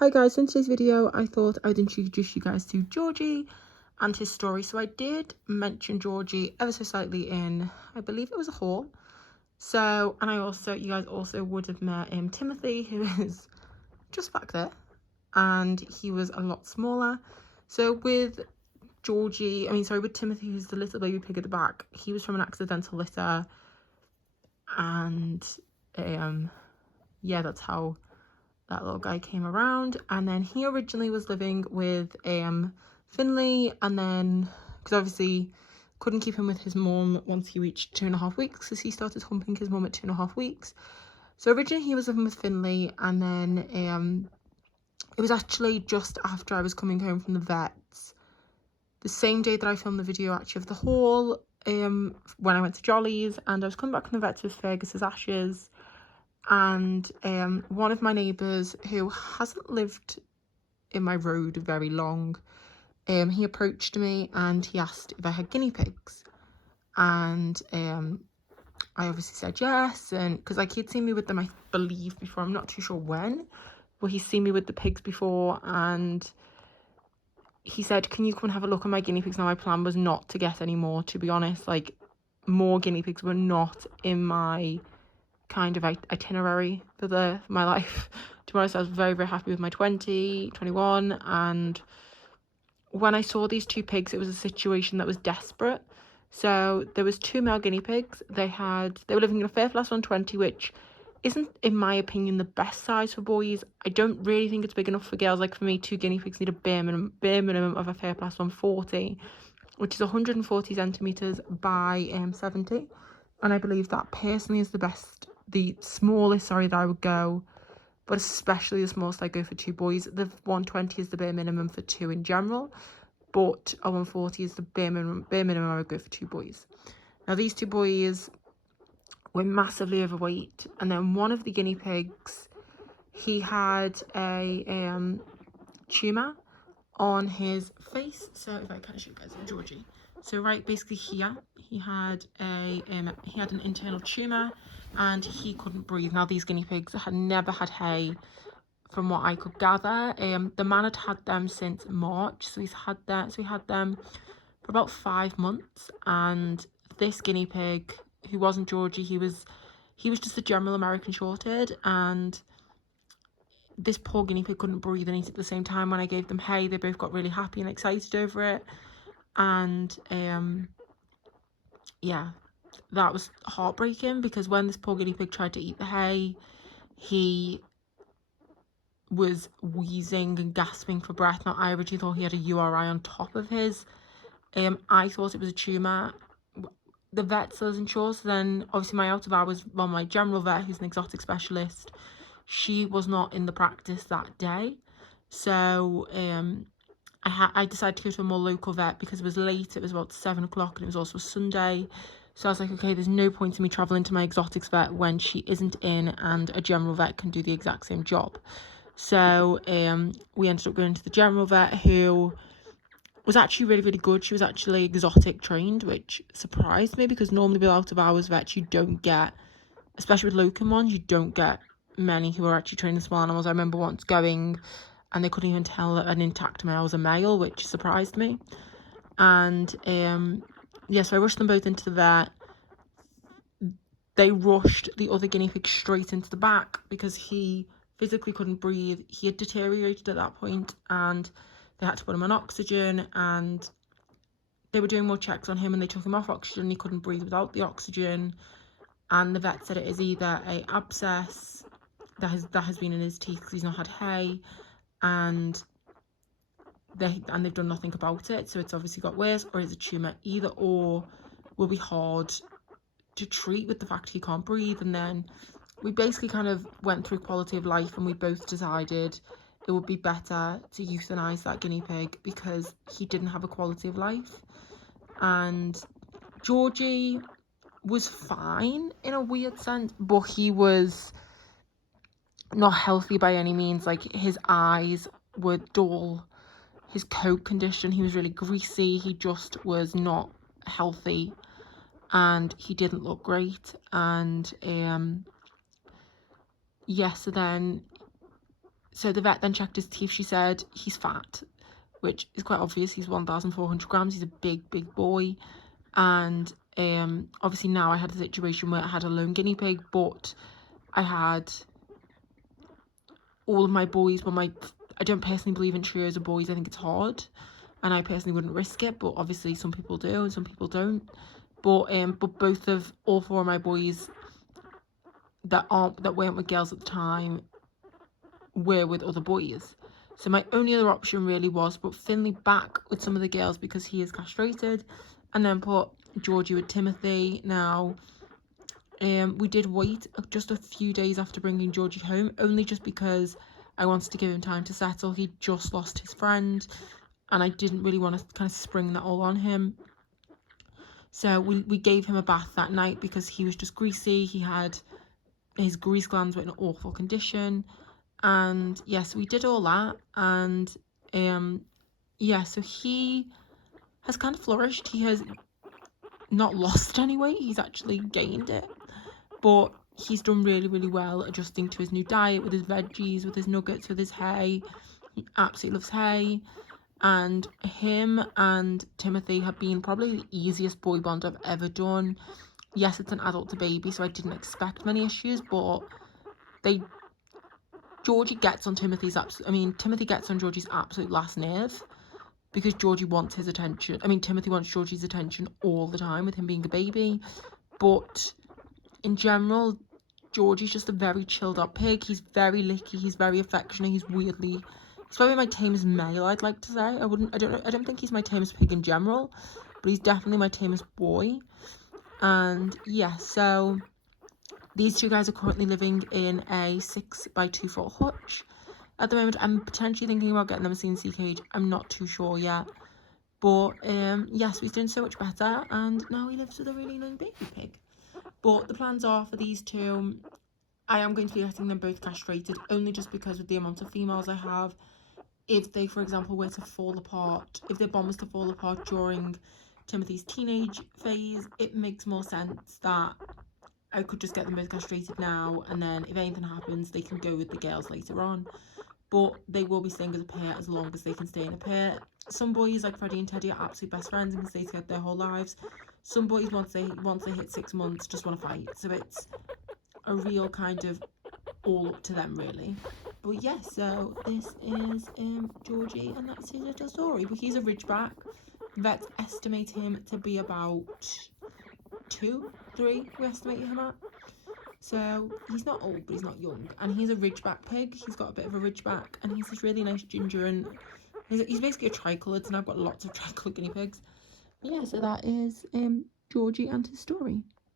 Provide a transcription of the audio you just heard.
Hi guys, in today's video I thought I'd introduce you guys to Georgie and his story. So I did mention Georgie ever so slightly in, I believe it was a haul. So, and you guys also would have met Timothy, who is just back there, and he was a lot smaller. So with with Timothy, who's the little baby pig at the back, he was from an accidental litter, and yeah, that's how that little guy came around. And then he originally was living with Finley, and then because obviously couldn't keep him with his mum once he reached 2.5 weeks, because he started humping his mum at 2.5 weeks. So originally he was living with Finley, and then it was actually just after I was coming home from the vets, the same day that I filmed the video actually of the haul, when I went to Jolly's, and I was coming back from the vets with Fergus's ashes. And one of my neighbours, who hasn't lived in my road very long, he approached me and he asked if I had guinea pigs, and I obviously said yes, and because like he'd seen me with them, I believe, before. I'm not too sure when, but he's seen me with the pigs before, and he said, can you come and have a look at my guinea pigs? Now my plan was not to get any more, to be honest. Like, more guinea pigs were not in my kind of itinerary for my life. To be honest, I was very, very happy with my 21, and when I saw these two pigs, it was a situation that was desperate. So there was two male guinea pigs. They were living in a Fairplus 120, which isn't, in my opinion, the best size for boys. I don't really think it's big enough for girls. Like, for me, two guinea pigs need a bare minimum of a Fairplus 140, which is 140 centimeters by 70. And I believe that personally is the smallest, that I would go, but especially the smallest I go for two boys. The 120 is the bare minimum for two in general, but a 140 is the bare minimum I would go for two boys. Now, these two boys were massively overweight, and then one of the guinea pigs, he had a tumour on his face. So if I can show you guys, Georgie. So right, basically here, he had an internal tumour, and he couldn't breathe. Now, these guinea pigs had never had hay, from what I could gather. The man had them since March, so he had them for about 5 months. And this guinea pig, who wasn't Georgie, he was just a general American Shorted, and this poor guinea pig couldn't breathe and eat at the same time. When I gave them hay, they both got really happy and excited over it. And yeah, that was heartbreaking, because when this poor guinea pig tried to eat the hay, he was wheezing and gasping for breath. Now, I originally thought he had a URI on top of his. I thought it was a tumour. The vet still isn't sure. So then, obviously, my out of hours, my general vet, who's an exotic specialist, she was not in the practice that day. So I decided to go to a more local vet because it was late. It was about 7 o'clock, and it was also a Sunday. So I was like, okay, there's no point in me travelling to my exotics vet when she isn't in, and a general vet can do the exact same job. So we ended up going to the general vet, who was actually really, really good. She was actually exotic trained, which surprised me, because normally with out of hours vets, you don't get, especially with locum ones, you don't get many who are actually trained in small animals. I remember once going, and they couldn't even tell that an intact male was a male, which surprised me. And yeah, so I rushed them both into the vet. They rushed the other guinea pig straight into the back because he physically couldn't breathe. He had deteriorated at that point, and they had to put him on oxygen, and they were doing more checks on him, and they took him off oxygen. He couldn't breathe without the oxygen, and the vet said it is either a abscess that has been in his teeth because he's not had hay, and they've done nothing about it, so it's obviously got worse, or it's a tumour. Either or will be hard to treat with the fact he can't breathe. And then we basically kind of went through quality of life, and we both decided it would be better to euthanize that guinea pig because he didn't have a quality of life. And Georgie was fine in a weird sense, but he was not healthy by any means. Like, his eyes were dull, his coat condition, he was really greasy, he just was not healthy, and he didn't look great. And yeah, so then So the vet then checked his teeth. She said he's fat, which is quite obvious. He's 1,400 grams. He's a big boy. And obviously now I had a situation where I had a lone guinea pig, but I had all of my boys. I don't personally believe in trios of boys. I think it's hard, and I personally wouldn't risk it, but obviously some people do and some people don't. But all 4 of my boys that weren't with girls at the time were with other boys. So my only other option really was put Finley back with some of the girls because he is castrated, and then put Georgie with Timothy. Now, we did wait just a few days after bringing Georgie home, only just because I wanted to give him time to settle. He just lost his friend, and I didn't really want to kind of spring that all on him. So we gave him a bath that night because he was just greasy. His grease glands were in an awful condition. And yes, we did all that. And yeah, so he has kind of flourished. He has not lost any weight. He's actually gained it. But he's done really, really well adjusting to his new diet with his veggies, with his nuggets, with his hay. He absolutely loves hay. And him and Timothy have been probably the easiest boy bond I've ever done. Yes, it's an adult to baby, so I didn't expect many issues, but Georgie gets on Timothy gets on Georgie's absolute last nerve, because Georgie wants his attention. Timothy wants Georgie's attention all the time with him being a baby, but in general, Georgie's just a very chilled out pig. He's very licky, he's very affectionate, he's probably my tamest male, I'd like to say. I don't think he's my tamest pig in general, but he's definitely my tamest boy. And yeah, so these 2 guys are currently living in a 6x2 foot hutch. At the moment, I'm potentially thinking about getting them a CNC cage. I'm not too sure yet. But yes, he's doing so much better, and now he lives with a really annoying baby pig. But the plans are for these 2, I am going to be letting them both castrated, only just because with the amount of females I have, if they, for example, were to fall apart, if their bond was to fall apart during Timothy's teenage phase, it makes more sense that I could just get them both castrated now, and then if anything happens, they can go with the girls later on. But they will be staying as a pair as long as they can stay in a pair. Some boys, like Freddie and Teddy, are absolute best friends and can stay together their whole lives. Some boys, once they hit 6 months, just want to fight. So it's a real kind of all up to them, really. But yeah, so this is Georgie, and that's his little story. But he's a Ridgeback. Vets estimate him to be about 2, 3, we estimate him at. So he's not old, but he's not young, and he's a Ridgeback pig. He's got a bit of a Ridgeback, and he's this really nice ginger, and he's basically a tricoloured, and I've got lots of tricoloured guinea pigs. But yeah, so that is Georgie and his story.